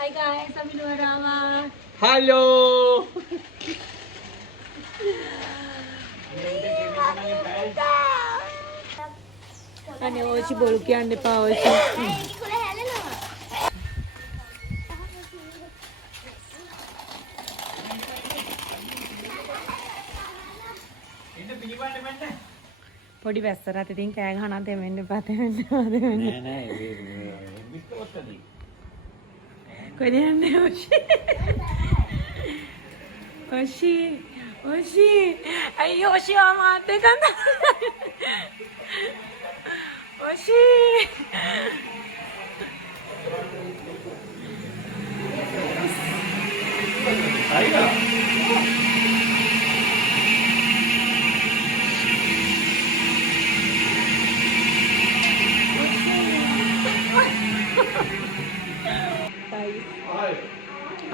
Hi guys, kami Luarama. Halo. අනේ ඕචි බොල් කියන්න එපා ඕචි. පොඩි වැස්සරත් ඉතින් කෑ ගහනවා දෙවෙන්න එපා දෙවෙන්න. නෑ නෑ විස්තරොත්තදී. කොහෙද යන්නේ ඕචි? ඕචි ඕචි අයියෝ ඕචි ආමාත් දෙකම. ඕචි අයියා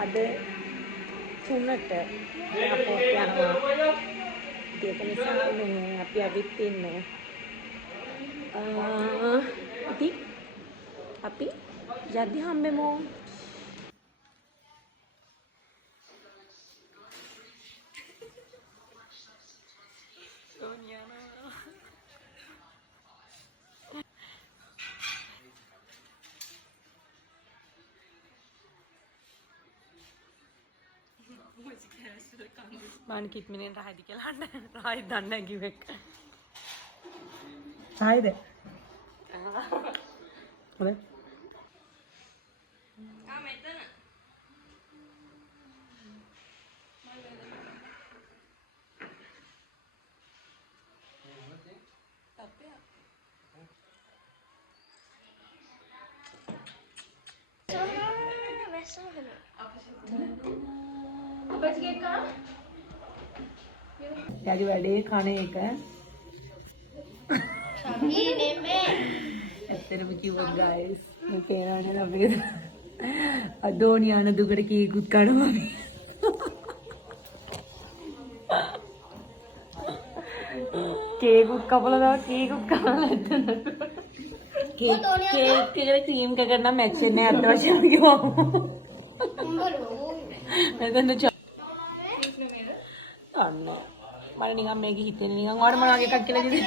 ada තුනට අපෝට් යනවා. ඒක නිසා මේ අපි අවිත් ඉන්නේ. ඉතින් අපි යද්දි හම්බෙමු. Man kit minen rahadi kelanda rahi danna givek rahide hoda metana यारी වැඩේ කණ එක ඇත්තටම කිව්වොත් guys මේ තේරෙන්නේ අපේ අදෝනි යන දුකට කීකුත් කනවා මේ කේකුත් කපලා දාලා කීකුත් කනවා නැත්තන කේක් එකට ක්‍රීම් එකකට නම් මැච් වෙන්නේ නැහැ අත වශයෙන් කිව්වා නැතන අන්න මට නිකන් මේක හිතෙන්නේ නිකන් ඔයාලට මොන වගේ එකක් කියලා කිව්වේ